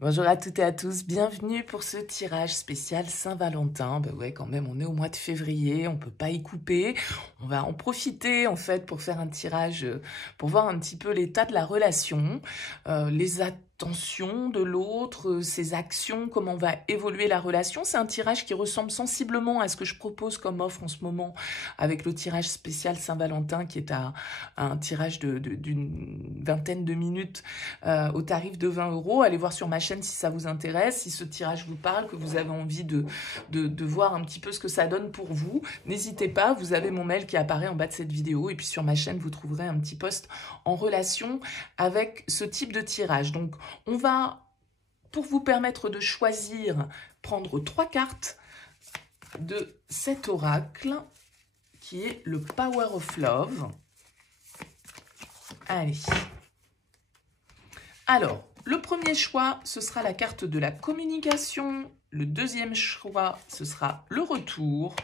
Bonjour à toutes et à tous, bienvenue pour ce tirage spécial Saint-Valentin. Ben ouais, quand même, on est au mois de février, on peut pas y couper. On va en profiter en fait pour faire un tirage, pour voir un petit peu l'état de la relation, les attentions de l'autre, ses actions, comment va évoluer la relation. C'est un tirage qui ressemble sensiblement à ce que je propose comme offre en ce moment avec le tirage spécial Saint-Valentin qui est à un tirage d'une vingtaine de minutes au tarif de 20 €. Allez voir sur ma chaîne si ça vous intéresse, si ce tirage vous parle, que vous avez envie de voir un petit peu ce que ça donne pour vous. N'hésitez pas, vous avez mon mail qui apparaît en bas de cette vidéo et puis sur ma chaîne, vous trouverez un petit post en relation avec ce type de tirage. Donc, on va, pour vous permettre de choisir, prendre 3 cartes de cet oracle qui est le Power of Love. Allez. Alors, le premier choix, ce sera la carte de la communication. Le deuxième choix, ce sera le retour.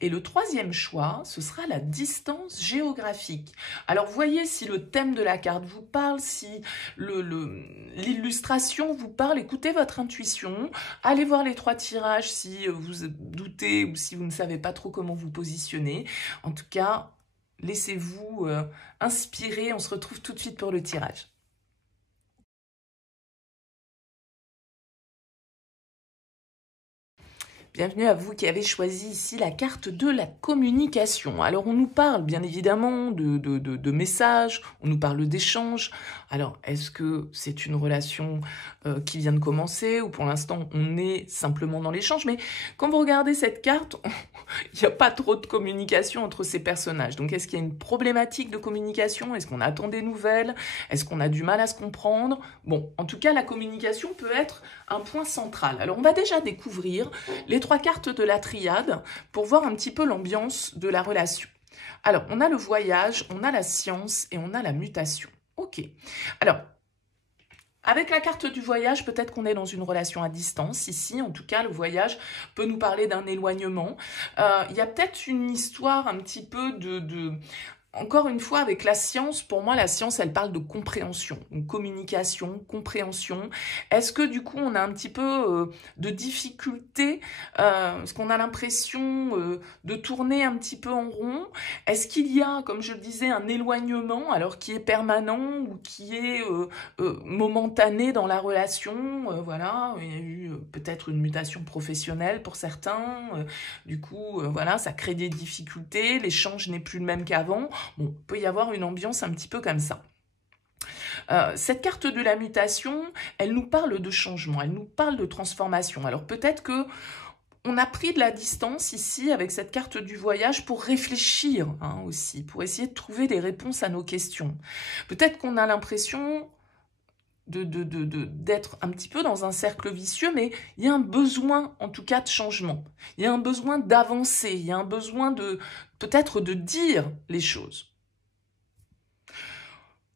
Et le troisième choix, ce sera la distance géographique. Alors, voyez si le thème de la carte vous parle, si l'illustration vous parle. Écoutez votre intuition. Allez voir les 3 tirages si vous doutez ou si vous ne savez pas trop comment vous positionner. En tout cas, laissez-vous inspirer. On se retrouve tout de suite pour le tirage. Bienvenue à vous qui avez choisi ici la carte de la communication. Alors, on nous parle bien évidemment de messages, on nous parle d'échanges. Alors, est-ce que c'est une relation qui vient de commencer ou pour l'instant, on est simplement dans l'échange? Mais quand vous regardez cette carte, il n'y a pas trop de communication entre ces personnages. Donc, est-ce qu'il y a une problématique de communication? Est-ce qu'on attend des nouvelles? Est-ce qu'on a du mal à se comprendre? Bon, en tout cas, la communication peut être un point central. Alors, on va déjà découvrir les 3 cartes de la triade pour voir un petit peu l'ambiance de la relation. Alors, on a le voyage, on a la science et on a la mutation. Ok. Alors, avec la carte du voyage, peut-être qu'on est dans une relation à distance. Ici, en tout cas, le voyage peut nous parler d'un éloignement. Il y a peut-être une histoire un petit peu Encore une fois, avec la science, pour moi, la science, elle parle de compréhension, donc communication, compréhension. Est-ce que du coup, on a un petit peu de difficulté, est-ce qu'on a l'impression de tourner un petit peu en rond? Est-ce qu'il y a, comme je le disais, un éloignement, alors qui est permanent ou qui est momentané dans la relation? Voilà, il y a eu peut-être une mutation professionnelle pour certains. Du coup, voilà, ça crée des difficultés. L'échange n'est plus le même qu'avant. Bon, il peut y avoir une ambiance un petit peu comme ça. Cette carte de la mutation, elle nous parle de changement, elle nous parle de transformation. Alors peut-être que on a pris de la distance ici avec cette carte du voyage pour réfléchir aussi, pour essayer de trouver des réponses à nos questions. Peut-être qu'on a l'impression d'être un petit peu dans un cercle vicieux, mais il y a un besoin, en tout cas, de changement. Il y a un besoin d'avancer, il y a un besoin peut-être de dire les choses.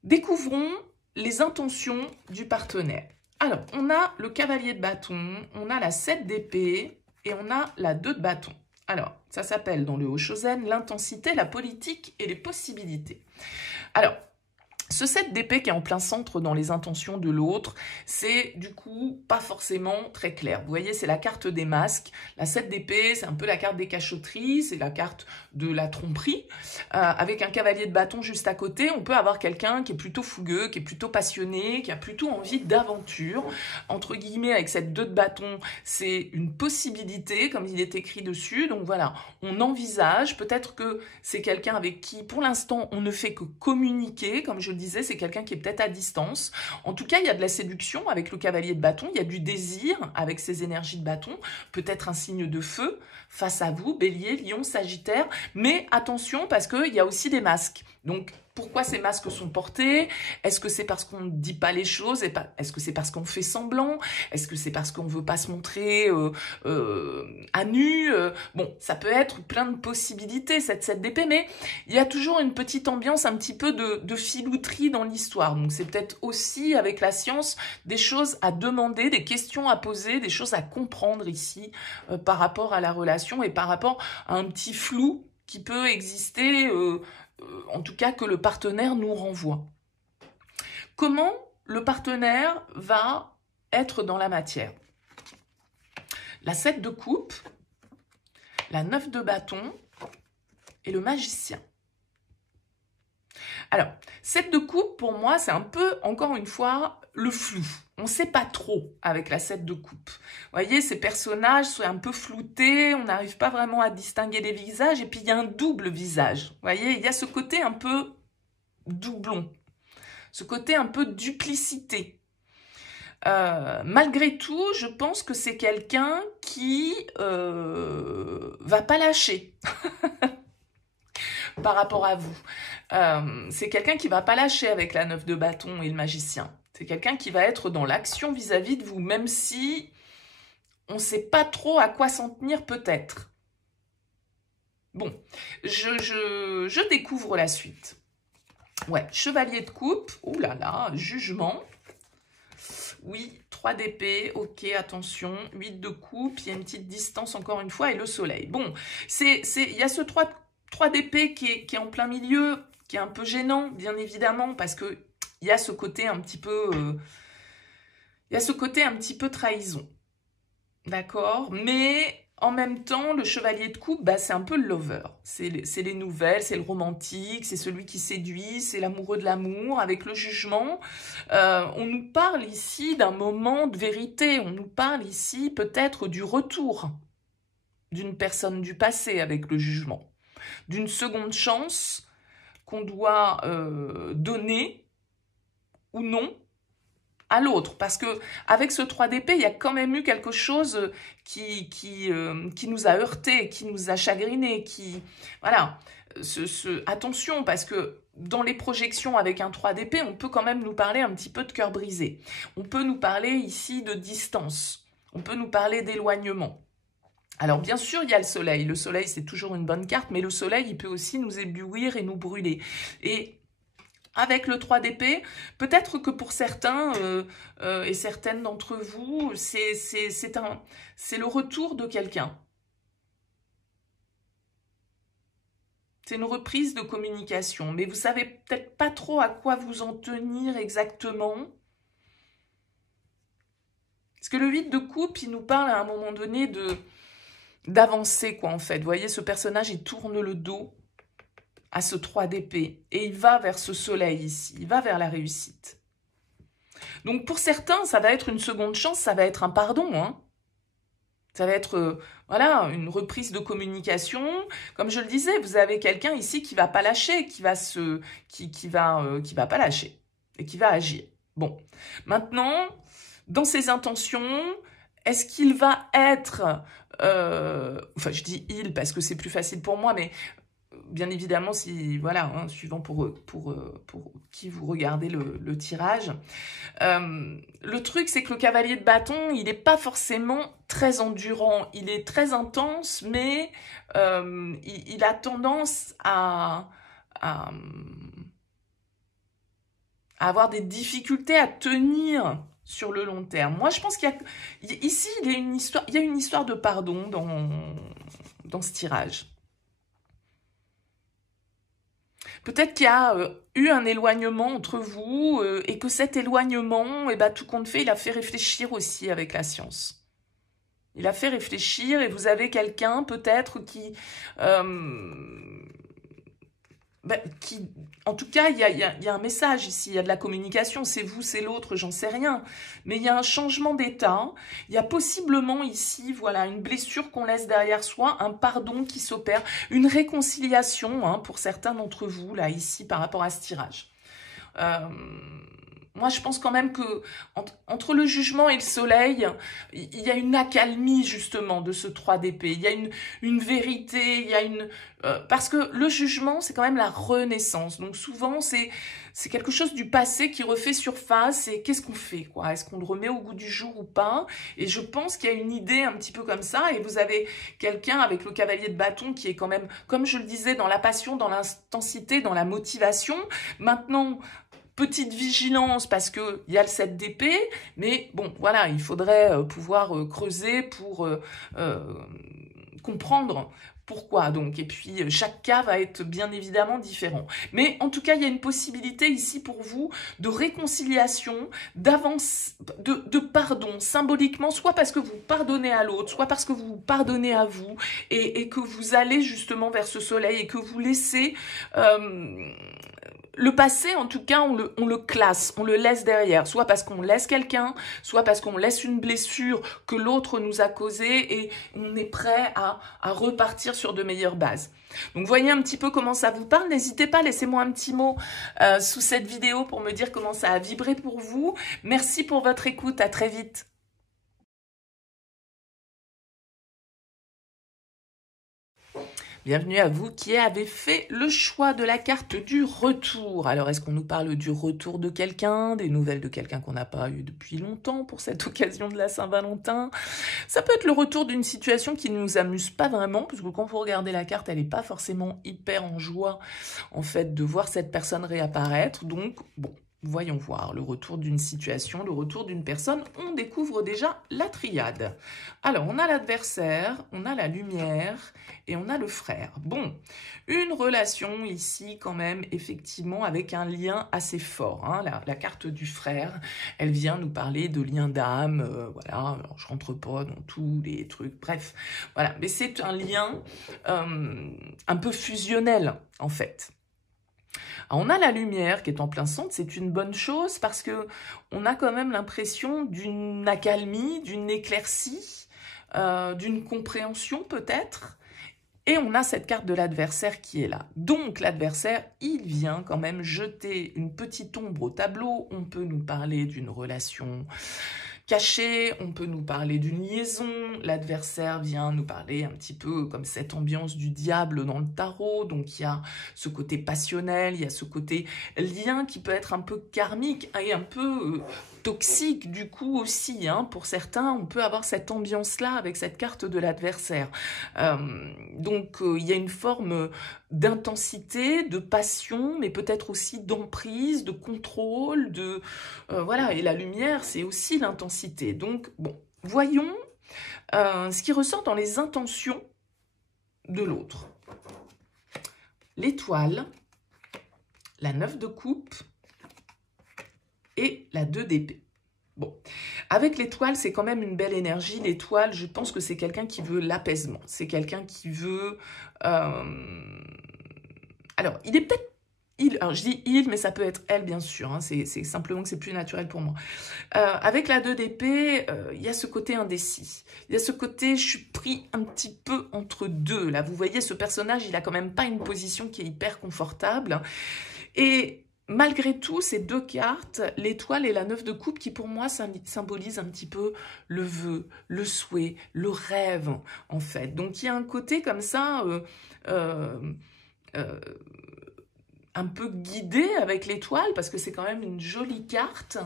Découvrons les intentions du partenaire. Alors, on a le cavalier de bâton, on a la 7 d'épée et on a la 2 de bâton. Alors, ça s'appelle dans le Hoshozen l'intensité, la politique et les possibilités. Alors, ce 7 d'épée qui est en plein centre dans les intentions de l'autre, c'est du coup pas forcément très clair. Vous voyez, c'est la carte des masques. La 7 d'épée, c'est un peu la carte des cachotteries, c'est la carte de la tromperie. Avec un cavalier de bâton juste à côté, on peut avoir quelqu'un qui est plutôt fougueux, qui est plutôt passionné, qui a plutôt envie d'aventure. Entre guillemets, avec cette 2 de bâton, c'est une possibilité, comme il est écrit dessus. Donc voilà, on envisage. Peut-être que c'est quelqu'un avec qui, pour l'instant, on ne fait que communiquer, comme je le disais, c'est quelqu'un qui est peut-être à distance. En tout cas, il y a de la séduction avec le cavalier de bâton, il y a du désir avec ces énergies de bâton, peut-être un signe de feu face à vous, Bélier, Lion, Sagittaire, mais attention parce qu'il y a aussi des masques. Donc, pourquoi ces masques sont portés? Est-ce que c'est parce qu'on ne dit pas les choses? Est-ce que c'est parce qu'on fait semblant? Est-ce que c'est parce qu'on ne veut pas se montrer à nu? Bon, ça peut être plein de possibilités, cette 7 d'épée, mais il y a toujours une petite ambiance un petit peu de filouterie dans l'histoire. Donc, c'est peut-être aussi, avec la science, des choses à demander, des questions à poser, des choses à comprendre ici par rapport à la relation et par rapport à un petit flou qui peut exister, en tout cas que le partenaire nous renvoie. Comment le partenaire va être dans la matière. La 7 de coupe, la 9 de bâton et le magicien. Alors, 7 de coupe, pour moi, c'est un peu, encore une fois, le flou. On ne sait pas trop avec la 7 de coupe. Vous voyez, ces personnages sont un peu floutés, on n'arrive pas vraiment à distinguer les visages, et puis il y a un double visage. Vous voyez, il y a ce côté un peu doublon, ce côté un peu duplicité. Malgré tout, je pense que c'est quelqu'un qui va pas lâcher par rapport à vous. C'est quelqu'un qui va pas lâcher avec la 9 de bâton et le magicien. C'est quelqu'un qui va être dans l'action vis-à-vis de vous, même si on ne sait pas trop à quoi s'en tenir peut-être. Bon, je découvre la suite. Ouais, chevalier de coupe, ouh là là, jugement. Oui, 3 d'épée, ok, attention, 8 de coupe, il y a une petite distance encore une fois, et le soleil. Bon, il y a ce 3 d'épée qui est en plein milieu, qui est un peu gênant, bien évidemment, parce que il y a ce côté un petit peu, trahison, d'accord? Mais en même temps, le chevalier de coupe, bah, c'est un peu le lover. C'est les nouvelles, c'est le romantique, c'est celui qui séduit, c'est l'amoureux de l'amour. Avec le jugement, on nous parle ici d'un moment de vérité. On nous parle ici peut-être du retour d'une personne du passé avec le jugement, d'une seconde chance qu'on doit donner ou non à l'autre, parce que avec ce 3 d'épée, il y a quand même eu quelque chose qui nous a heurté, qui nous a chagriné, voilà, attention, parce que dans les projections avec un 3 d'épée, on peut quand même nous parler un petit peu de cœur brisé. On peut nous parler ici de distance, on peut nous parler d'éloignement. Alors bien sûr, il y a le soleil. Le soleil, c'est toujours une bonne carte, mais le soleil, il peut aussi nous éblouir et nous brûler. Et avec le 3 d'épée, peut-être que pour certains et certaines d'entre vous, c'est le retour de quelqu'un. C'est une reprise de communication, mais vous savez peut-être pas trop à quoi vous en tenir exactement. Parce que le 8 de coupe, il nous parle à un moment donné d'avancer, quoi, en fait. Vous voyez, ce personnage, il tourne le dos à ce 3 d'épée, et il va vers ce soleil ici, il va vers la réussite. Donc pour certains, ça va être une seconde chance, ça va être un pardon, hein. Ça va être, voilà, une reprise de communication. Comme je le disais, vous avez quelqu'un ici qui va pas lâcher, qui va pas lâcher, et qui va agir. Bon, maintenant, dans ses intentions, est-ce qu'il va être, enfin je dis il parce que c'est plus facile pour moi, mais bien évidemment, si voilà, hein, suivant pour qui vous regardez le tirage. Le truc, c'est que le cavalier de bâton, il n'est pas forcément très endurant. Il est très intense, mais il a tendance à avoir des difficultés à tenir sur le long terme. Moi, je pense qu'il y a ici, il y a une histoire de pardon dans ce tirage. Peut-être qu'il y a eu un éloignement entre vous et que cet éloignement, eh ben, tout compte fait, il a fait réfléchir aussi avec la science. Il a fait réfléchir et vous avez quelqu'un peut-être qui, en tout cas, il y a un message ici, il y a de la communication, c'est vous, c'est l'autre, j'en sais rien. Mais il y a un changement d'état, il y a possiblement ici, voilà, une blessure qu'on laisse derrière soi, un pardon qui s'opère, une réconciliation, hein, pour certains d'entre vous, là, ici, par rapport à ce tirage. Moi, je pense quand même que entre le jugement et le soleil, il y a une accalmie, justement, de ce 3 d'épée. Il y a une vérité, il y a parce que le jugement, c'est quand même la renaissance. Donc, souvent, c'est quelque chose du passé qui refait surface. Et qu'est-ce qu'on fait, quoi? Est-ce qu'on le remet au goût du jour ou pas? Et je pense qu'il y a une idée un petit peu comme ça. Et vous avez quelqu'un avec le cavalier de bâton qui est quand même, comme je le disais, dans la passion, dans l'intensité, dans la motivation. Maintenant, petite vigilance parce qu'il y a le 7 d'épée, mais bon, voilà, il faudrait pouvoir creuser pour comprendre Pourquoi donc? Et puis, chaque cas va être bien évidemment différent. Mais en tout cas, il y a une possibilité ici pour vous de réconciliation, d'avance, de pardon, symboliquement, soit parce que vous pardonnez à l'autre, soit parce que vous pardonnez à vous, et que vous allez justement vers ce soleil, et que vous laissez... le passé, en tout cas, on le classe, on le laisse derrière, soit parce qu'on laisse quelqu'un, soit parce qu'on laisse une blessure que l'autre nous a causée et on est prêt à repartir sur de meilleures bases. Donc, voyez un petit peu comment ça vous parle. N'hésitez pas, laissez-moi un petit mot sous cette vidéo pour me dire comment ça a vibré pour vous. Merci pour votre écoute, à très vite. Bienvenue à vous qui avez fait le choix de la carte du retour. Alors, est-ce qu'on nous parle du retour de quelqu'un, des nouvelles de quelqu'un qu'on n'a pas eu depuis longtemps pour cette occasion de la Saint-Valentin? Ça peut être le retour d'une situation qui ne nous amuse pas vraiment, parce que quand vous regardez la carte, elle n'est pas forcément hyper en joie, en fait, de voir cette personne réapparaître. Donc, bon, voyons voir le retour d'une situation, le retour d'une personne. On découvre déjà la triade. Alors, on a l'adversaire, on a la lumière et on a le frère. Bon, une relation ici quand même, effectivement, avec un lien assez fort. Hein. La carte du frère, elle vient nous parler de lien d'âme. Voilà, alors, je rentre pas dans tous les trucs, bref. Voilà, mais c'est un lien un peu fusionnel, en fait. Alors, on a la lumière qui est en plein centre, c'est une bonne chose parce que on a quand même l'impression d'une accalmie, d'une éclaircie, d'une compréhension peut-être. Et on a cette carte de l'adversaire qui est là. Donc l'adversaire, il vient quand même jeter une petite ombre au tableau. On peut nous parler d'une relation cachée, on peut nous parler d'une liaison, l'adversaire vient nous parler un petit peu comme cette ambiance du diable dans le tarot, donc il y a ce côté passionnel, il y a ce côté lien qui peut être un peu karmique et un peu toxique du coup aussi, hein. Pour certains, on peut avoir cette ambiance-là avec cette carte de l'adversaire. Donc il y a une forme d'intensité, de passion, mais peut-être aussi d'emprise, de contrôle, voilà, et la lumière, c'est aussi l'intensité. Donc, bon, voyons ce qui ressort dans les intentions de l'autre. L'étoile, la 9 de coupe et la 2 d'épée. Bon, avec l'étoile, c'est quand même une belle énergie. L'étoile, je pense que c'est quelqu'un qui veut l'apaisement. C'est quelqu'un qui veut... Alors, il est peut-être... Alors, je dis il, mais ça peut être elle, bien sûr. Hein, c'est simplement que c'est plus naturel pour moi. Avec la 2 d'épée, il y a ce côté indécis. Il y a ce côté, je suis pris un petit peu entre deux. Là, vous voyez, ce personnage, il a quand même pas une position qui est hyper confortable. Et malgré tout, ces deux cartes, l'étoile et la 9 de coupe, qui pour moi symbolisent un petit peu le vœu, le souhait, le rêve, en fait. Donc, il y a un côté comme ça... un peu guidé avec l'étoile, parce que c'est quand même une jolie carte,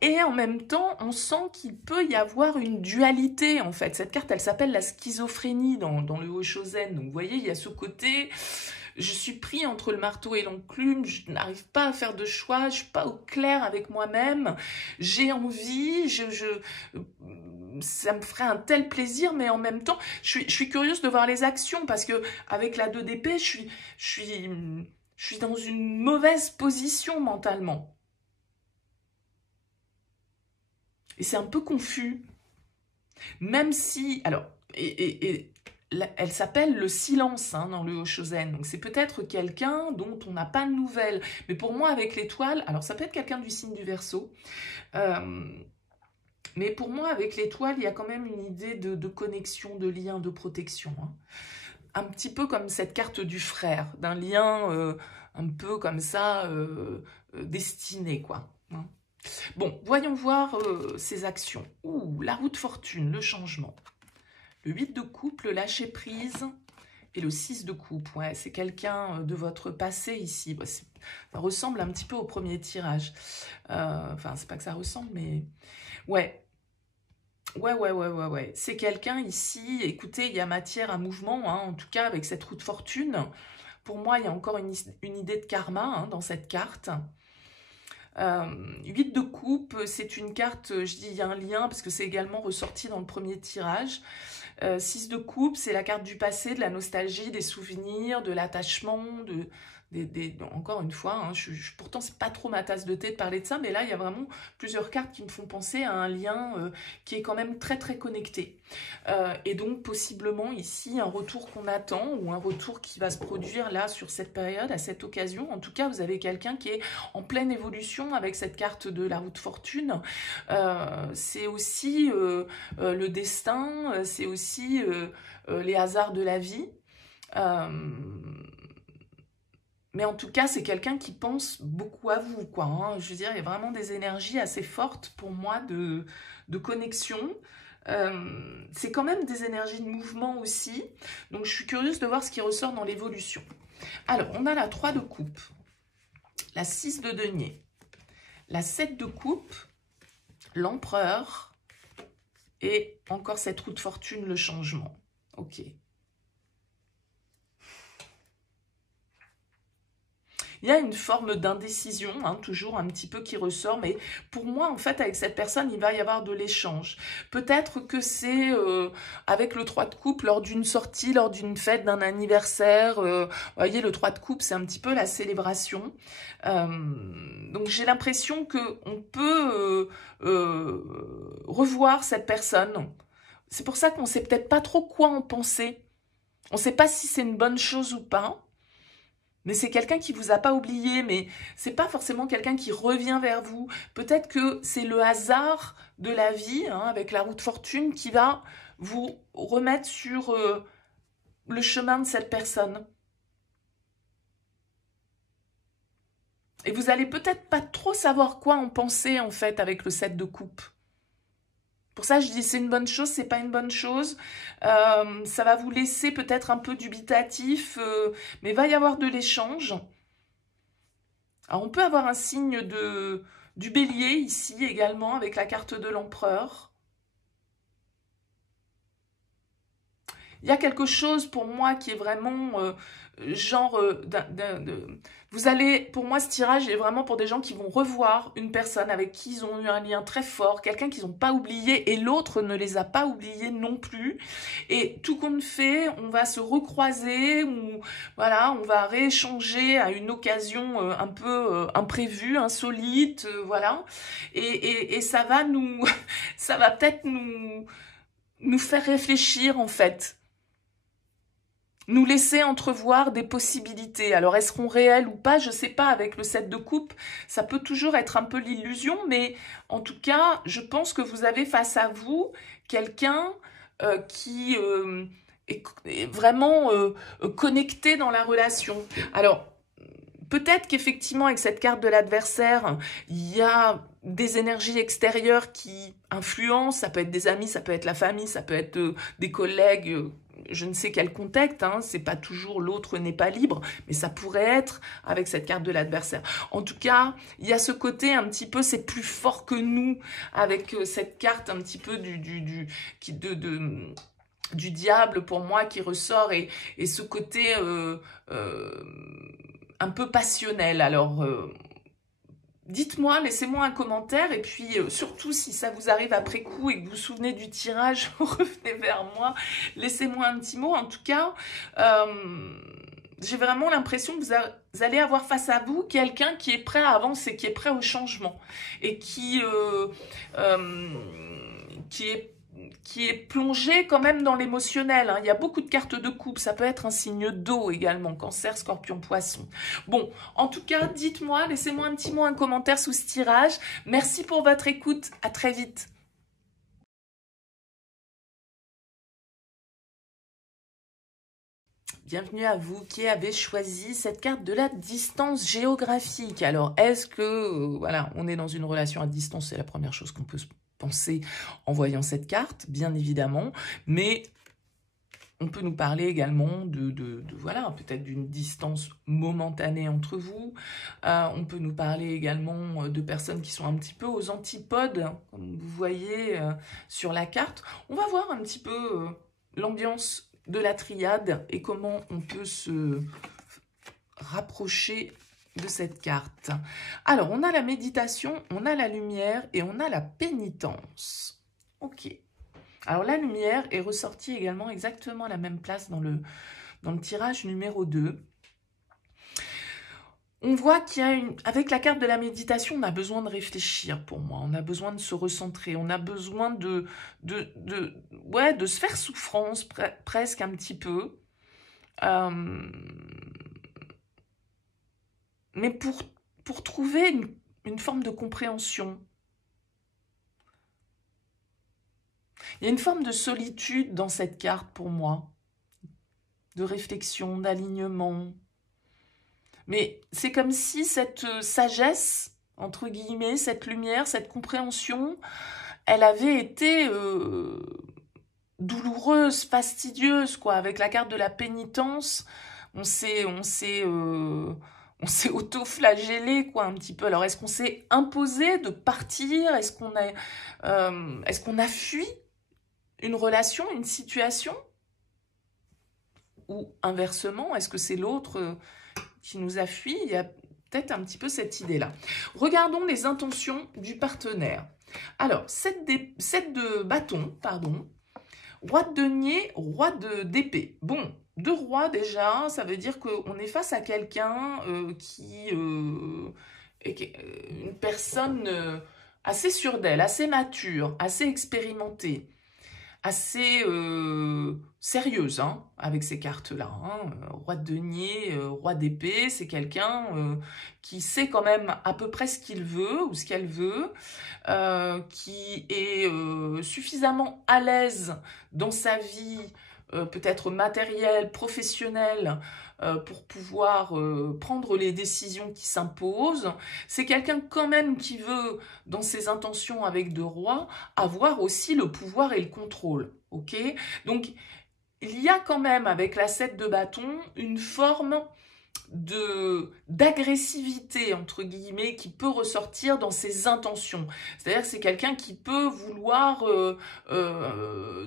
et en même temps, on sent qu'il peut y avoir une dualité, en fait. Cette carte, elle s'appelle la schizophrénie dans le Oshozen, donc vous voyez, il y a ce côté, je suis pris entre le marteau et l'enclume, je n'arrive pas à faire de choix, je suis pas au clair avec moi-même, j'ai envie, ça me ferait un tel plaisir, mais en même temps, je suis curieuse de voir les actions, parce que avec la 2 d'épée, je suis dans une mauvaise position mentalement. Et c'est un peu confus. Même si... Alors, elle s'appelle le silence, hein, dans le Oshozen. Donc, c'est peut-être quelqu'un dont on n'a pas de nouvelles. Mais pour moi, avec l'étoile... Alors, ça peut être quelqu'un du signe du Verseau. Mais pour moi, avec l'étoile, il y a quand même une idée de connexion, de lien, de protection. Hein. Un petit peu comme cette carte du frère, d'un lien un peu comme ça, destiné, quoi. Hein. Bon, voyons voir ses actions. Ouh, la roue de fortune, le changement. Le 8 de coupe, le lâcher prise et le 6 de coupe. Ouais, c'est quelqu'un de votre passé ici. Bah, ça ressemble un petit peu au premier tirage. Enfin, c'est pas que ça ressemble, mais... Ouais. Ouais. C'est quelqu'un ici, écoutez, il y a matière à mouvement, hein, en tout cas avec cette roue de fortune. Pour moi, il y a encore une idée de karma, hein, dans cette carte. 8 de coupe, c'est une carte, je dis il y a un lien parce que c'est également ressorti dans le premier tirage. 6 de coupe, c'est la carte du passé, de la nostalgie, des souvenirs, de l'attachement, encore une fois, hein, pourtant c'est pas trop ma tasse de thé de parler de ça, mais là il y a vraiment plusieurs cartes qui me font penser à un lien qui est quand même très très connecté. Et donc possiblement ici un retour qu'on attend ou un retour qui va se produire là sur cette période, à cette occasion. En tout cas, vous avez quelqu'un qui est en pleine évolution avec cette carte de la roue de fortune. C'est aussi le destin, c'est aussi les hasards de la vie. Mais en tout cas, c'est quelqu'un qui pense beaucoup à vous, quoi. Hein. Je veux dire, il y a vraiment des énergies assez fortes pour moi de connexion. C'est quand même des énergies de mouvement aussi. Donc, je suis curieuse de voir ce qui ressort dans l'évolution. Alors, on a la 3 de coupe, la 6 de denier, la 7 de coupe, l'empereur et encore cette roue de fortune, le changement. Ok. Il y a une forme d'indécision, hein, toujours un petit peu qui ressort, mais pour moi, en fait, avec cette personne, il va y avoir de l'échange. Peut-être que c'est avec le 3 de coupe, lors d'une sortie, lors d'une fête, d'un anniversaire. Vous voyez, le 3 de coupe, c'est un petit peu la célébration. Donc, j'ai l'impression qu'on peut revoir cette personne. C'est pour ça qu'on ne sait peut-être pas trop quoi en penser. On ne sait pas si c'est une bonne chose ou pas. Mais c'est quelqu'un qui vous a pas oublié, mais c'est pas forcément quelqu'un qui revient vers vous. Peut-être que c'est le hasard de la vie, hein, avec la roue de fortune, qui va vous remettre sur le chemin de cette personne. Et vous allez peut-être pas trop savoir quoi en penser, en fait, avec le 7 de coupe. Pour ça, je dis c'est une bonne chose, c'est pas une bonne chose. Ça va vous laisser peut-être un peu dubitatif, mais il va y avoir de l'échange. Alors, on peut avoir un signe du bélier ici également avec la carte de l'empereur. Il y a quelque chose pour moi qui est vraiment genre... Vous allez, pour moi, ce tirage est vraiment pour des gens qui vont revoir une personne avec qui ils ont eu un lien très fort, quelqu'un qu'ils n'ont pas oublié et l'autre ne les a pas oubliés non plus. Et tout compte fait, on va se recroiser, ou voilà, on va rééchanger à une occasion un peu imprévue, insolite, voilà. Et ça va ça va peut-être nous faire réfléchir en fait. Nous laisser entrevoir des possibilités. Alors, elles seront réelles ou pas, je ne sais pas, avec le 7 de coupe, ça peut toujours être un peu l'illusion, mais en tout cas, je pense que vous avez face à vous quelqu'un qui est vraiment connecté dans la relation. Alors, peut-être qu'effectivement, avec cette carte de l'adversaire, il y a des énergies extérieures qui influencent, ça peut être des amis, ça peut être la famille, ça peut être des collègues, je ne sais quel contexte, hein, c'est pas toujours l'autre n'est pas libre, mais ça pourrait être avec cette carte de l'adversaire. En tout cas, il y a ce côté un petit peu, c'est plus fort que nous, avec cette carte un petit peu du diable pour moi qui ressort, et ce côté un peu passionnel. Alors, dites-moi, laissez-moi un commentaire, et puis surtout si ça vous arrive après coup et que vous vous souvenez du tirage, revenez vers moi, laissez-moi un petit mot. En tout cas, j'ai vraiment l'impression que vous allez avoir face à vous quelqu'un qui est prêt à avancer, qui est prêt au changement, et qui est plongé quand même dans l'émotionnel. Hein. Il y a beaucoup de cartes de coupe. Ça peut être un signe d'eau également. Cancer, Scorpion, Poisson. Bon, en tout cas, dites-moi, laissez-moi un petit mot, un commentaire sous ce tirage. Merci pour votre écoute. À très vite. Bienvenue à vous qui avez choisi cette carte de la distance géographique. Alors, est-ce que, voilà, on est dans une relation à distance? C'est la première chose qu'on peut se penser en voyant cette carte, bien évidemment, mais on peut nous parler également voilà, peut-être d'une distance momentanée entre vous. On peut nous parler également de personnes qui sont un petit peu aux antipodes, comme vous voyez sur la carte. On va voir un petit peu l'ambiance de la triade et comment on peut se rapprocher de cette carte. Alors, on a la méditation, on a la lumière et on a la pénitence. Ok. Alors, la lumière est ressortie également exactement à la même place dans le tirage numéro 2. On voit qu'il y a avec la carte de la méditation, on a besoin de réfléchir pour moi. On a besoin de se recentrer. On a besoin de se faire souffrance presque un petit peu. Mais pour trouver une forme de compréhension. Il y a une forme de solitude dans cette carte pour moi. De réflexion, d'alignement. Mais c'est comme si cette sagesse, entre guillemets, cette lumière, cette compréhension, elle avait été douloureuse, fastidieuse, quoi. Avec la carte de la pénitence, on s'est auto-flagellé, quoi, un petit peu. Alors, est-ce qu'on s'est imposé de partir? Est-ce qu'on a fui une relation, une situation? Ou inversement, est-ce que c'est l'autre qui nous a fui? Il y a peut-être un petit peu cette idée-là. Regardons les intentions du partenaire. Alors, 7 de bâton, pardon. Roi de denier, roi d'épée. Bon, 2 rois déjà, ça veut dire qu'on est face à quelqu'un qui est une personne assez sûre d'elle, assez mature, assez expérimentée, assez sérieuse avec ces cartes-là. Roi de denier, roi d'épée, c'est quelqu'un qui sait quand même à peu près ce qu'il veut ou ce qu'elle veut, qui est suffisamment à l'aise dans sa vie, peut-être matérielle, professionnelle, pour pouvoir prendre les décisions qui s'imposent. C'est quelqu'un quand même qui veut, dans ses intentions avec 2 rois, avoir aussi le pouvoir et le contrôle. Ok? Donc, il y a quand même, avec la 7 de bâton, une forme d'agressivité, entre guillemets, qui peut ressortir dans ses intentions. C'est-à-dire que c'est quelqu'un qui peut vouloir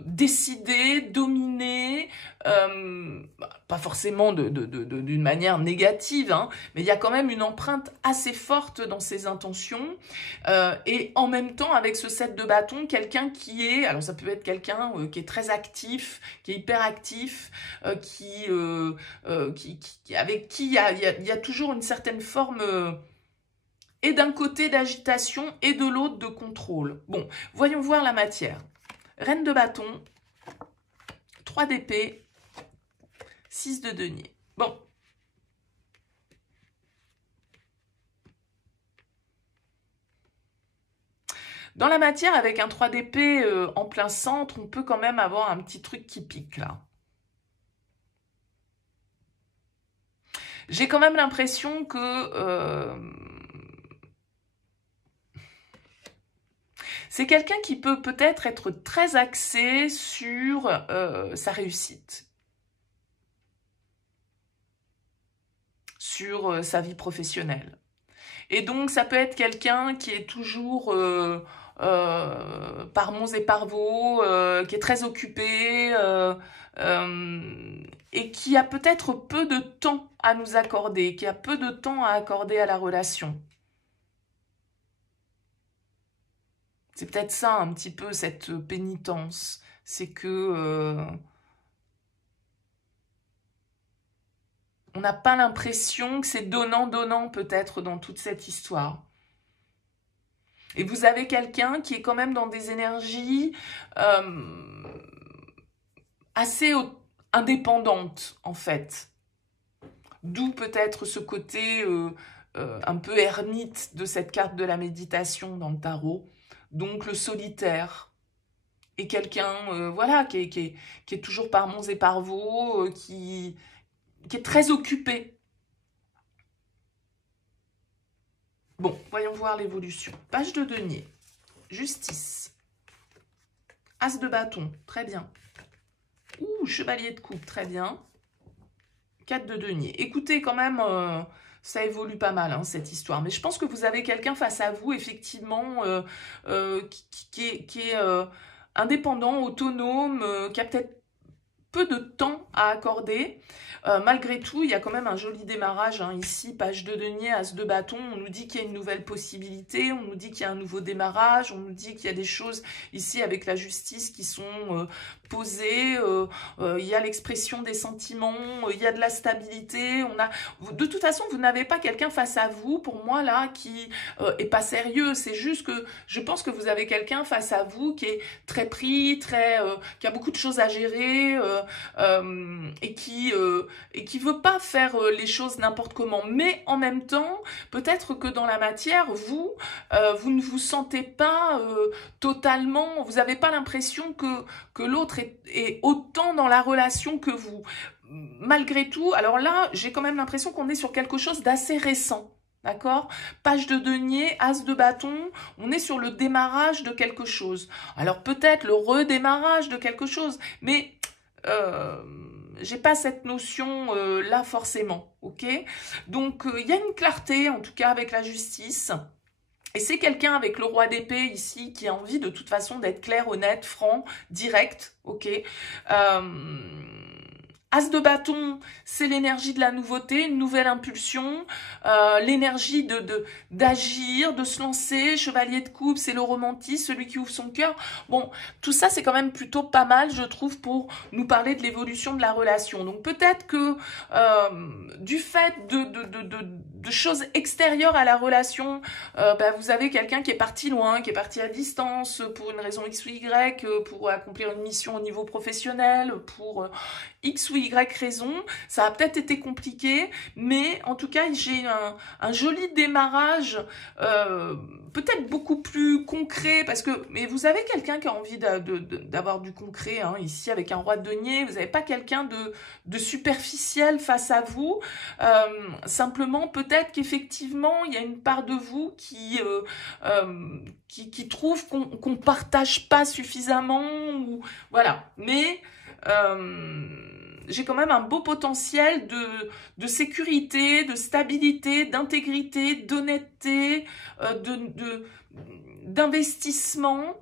décider, dominer, pas forcément d'une manière négative, mais il y a quand même une empreinte assez forte dans ses intentions, et en même temps, avec ce 7 de bâton, quelqu'un qui est, alors ça peut être quelqu'un qui est très actif, qui est hyper actif, avec qui il y a toujours une certaine forme et d'un côté d'agitation et de l'autre de contrôle. Bon, voyons voir la matière. Reine de bâton, 3 d'épée, 6 de denier. Bon. Dans la matière, avec un 3 d'épée en plein centre, on peut quand même avoir un petit truc qui pique là. J'ai quand même l'impression que c'est quelqu'un qui peut peut-être être très axé sur sa réussite, sur sa vie professionnelle. Et donc, ça peut être quelqu'un qui est toujours par monts et par vaux, qui est très occupé, et qui a peut-être peu de temps à nous accorder, qui a peu de temps à accorder à la relation. C'est peut-être ça un petit peu cette pénitence, c'est que on n'a pas l'impression que c'est donnant-donnant peut-être dans toute cette histoire. Et vous avez quelqu'un qui est quand même dans des énergies assez indépendantes, en fait. D'où peut-être ce côté un peu ermite de cette carte de la méditation dans le tarot. Donc le solitaire. Et quelqu'un voilà, qui est toujours par monts et par vaux, qui est très occupé. Bon, voyons voir l'évolution. Page de denier. Justice. As de bâton, très bien. Ouh, chevalier de coupe, très bien. 4 de denier. Écoutez, quand même, ça évolue pas mal, cette histoire. Mais je pense que vous avez quelqu'un face à vous, effectivement, qui est indépendant, autonome, qui a peut-être peu de temps à accorder. Malgré tout, il y a quand même un joli démarrage, hein. Ici, page de denier, as de bâton, on nous dit qu'il y a une nouvelle possibilité, on nous dit qu'il y a un nouveau démarrage, on nous dit qu'il y a des choses ici avec la justice qui sont posées, il y a l'expression des sentiments, il y a de la stabilité. De toute façon, vous n'avez pas quelqu'un face à vous, pour moi, là, qui est pas sérieux. C'est juste que je pense que vous avez quelqu'un face à vous qui est très pris, qui a beaucoup de choses à gérer et qui veut pas faire les choses n'importe comment. Mais en même temps, peut-être que dans la matière, vous ne vous sentez pas totalement, vous n'avez pas l'impression que l'autre est autant dans la relation que vous. Malgré tout, alors là, j'ai quand même l'impression qu'on est sur quelque chose d'assez récent. D'accord? Page de denier, as de bâton, on est sur le démarrage de quelque chose. Alors peut-être le redémarrage de quelque chose, mais j'ai pas cette notion là forcément, ok? Donc il y a une clarté en tout cas avec la justice. Et c'est quelqu'un avec le roi d'épée ici qui a envie de toute façon d'être clair, honnête, franc, direct, ok? As de bâton, c'est l'énergie de la nouveauté, une nouvelle impulsion, l'énergie d'agir, de se lancer. Chevalier de coupe, c'est le romantisme, celui qui ouvre son cœur. Bon, tout ça, c'est quand même plutôt pas mal, je trouve, pour nous parler de l'évolution de la relation. Donc peut-être que du fait de choses extérieures à la relation, vous avez quelqu'un qui est parti loin, qui est parti à distance pour une raison X ou Y, pour accomplir une mission au niveau professionnel, pour X ou Y raison. Ça a peut-être été compliqué, mais en tout cas, j'ai un joli démarrage, peut-être beaucoup plus concret, mais vous avez quelqu'un qui a envie d'avoir du concret, hein, ici avec un roi de denier. Vous n'avez pas quelqu'un de superficiel face à vous. Simplement, peut-être qu'effectivement, il y a une part de vous qui trouve qu'on partage pas suffisamment, ou voilà. Mais j'ai quand même un beau potentiel de sécurité, de stabilité, d'intégrité, d'honnêteté, d'investissement.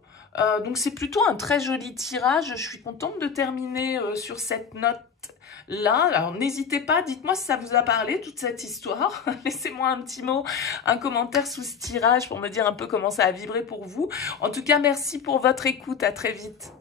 Donc c'est plutôt un très joli tirage. Je suis contente de terminer sur cette note là. Alors n'hésitez pas, dites-moi si ça vous a parlé, toute cette histoire. Laissez-moi un petit mot, un commentaire sous ce tirage pour me dire un peu comment ça a vibré pour vous. En tout cas, merci pour votre écoute, à très vite.